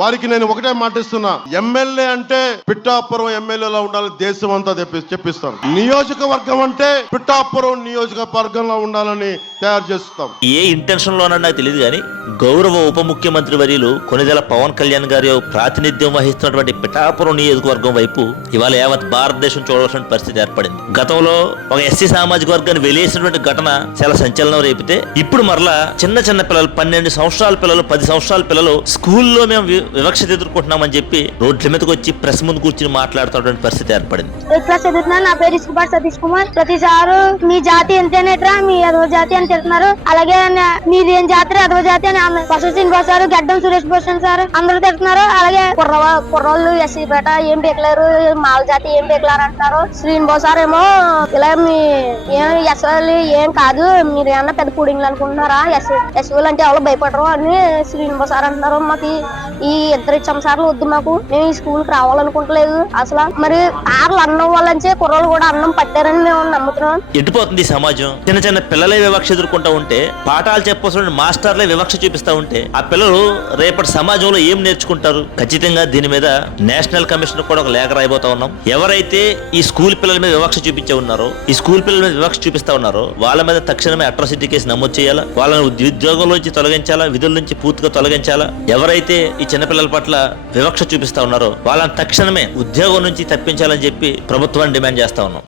వారికి నేను ఒకటే మాటిస్తున్నా, ఎమ్మెల్యే అంటే పిఠాపురం ఎమ్మెల్యేలో ఉండాలని దేశం అంతా చెప్పిస్తాను. నియోజకవర్గం అంటే పిఠాపురం నియోజకవర్గంలో ఉండాలని తయారు చేస్తాం. ఏ ఇంటెన్షన్ లోనని నాకు తెలియదు కానీ గౌరవ ఉప ముఖ్యమంత్రి వర్యులు కొనిదెల పవన్ కళ్యాణ్ గారి ప్రాతినిధ్యం వహిస్తున్నటువంటి పిఠాపురం నియోజకవర్గం వైపు ఇవాళ యావత్ భారతదేశం చూడవలసిన పరిస్థితి ఏర్పడింది. గతంలో ఒక ఎస్సీ సామాజిక వర్గాన్ని వెలేసినటువంటి ఘటన చాలా సంచలనం రేపితే ఇప్పుడు మరలా చిన్న చిన్న పిల్లలు 12 సంవత్సరాల పిల్లలు 10 సంవత్సరాల పిల్లలు స్కూల్లో మేము వివక్షత ఎదుర్కొంటున్నామని చెప్పి రోడ్ల మీదకి వచ్చి ప్రెస్ ముందు కూర్చుని మాట్లాడుతున్నటువంటి పరిస్థితి ఏర్పడింది. నా పేరు సతీష్ కుమార్. ప్రతిసారి మీ జాతి ఎంతేనేట్రా, మీ అదవ జాతి అని తిడుతున్నారు. అలాగే మీదేం జాతి అదవ జాతి అని బసవ శ్రీనివాస్ సార్, గడ్డం సురేష్ భూషణ్ సార్ అందరూ తిడుతున్నారు. అలాగే కుర్రోళ్ళు ఎస్సీ పేట ఏం బేకలేరు, మాల జాతి ఏం బేకలేరు అంటున్నారు. శ్రీనివాస్ సార్ ఏమో ఇలా మీ ఎస్ఎల్ ఏం కాదు, మీరు ఏమన్నా పెద్ద పుడింగ్లు అనుకుంటున్నారా, ఎస్ఎల్ అంటే ఎవరు భయపడరు అని శ్రీనివాస్ సార్ అంటున్నారు. మాకు ఈ ఇద్దరు సంసారాలు వద్దు, మాకు మేము ఈ స్కూల్ కి రావాలనుకుంటలేదు అసలు. మరి ఆర్లు అన్నం వాళ్ళంచే కుర్రోళ్ళు కూడా అన్నం పట్టారని మేము నమ్ముతున్నాం. ఎటుపోతుంది సమాజం? చిన్న చిన్న పిల్లలే వివక్ష ఎదుర్కొంటూ ఉంటే, పాఠాలు చెప్పవలసిన మాస్టర్లే వివక్ష చూపిస్తా ఉంటే ఆ పిల్లలు రేపటి సమాజంలో ఏం నేర్చుకుంటారు? ఖచ్చితంగా దీని మీద నేషనల్ కమిషన్ కూడా ఒక లేఖ రాయబోతా ఉన్నాం. ఎవరైతే ఈ స్కూల్ పిల్లల మీద వివక్ష చూపించే ఉన్నారో, ఈ స్కూల్ పిల్లల మీద వివక్ష చూపిస్తా ఉన్నారో వాళ్ళ మీద తక్షణమే అట్రాసిటీ కేసు నమోదు చేయాలా, వాళ్ళని ఉద్యోగంలో నుంచి తొలగించాలా, విధుల నుంచి పూర్తిగా తొలగించాలా. ఎవరైతే ఈ చిన్నపిల్లల పట్ల వివక్ష చూపిస్తా ఉన్నారో వాళ్ళని తక్షణమే ఉద్యోగం నుంచి తప్పించాలని చెప్పి ప్రభుత్వాన్ని డిమాండ్ చేస్తా ఉన్నాం.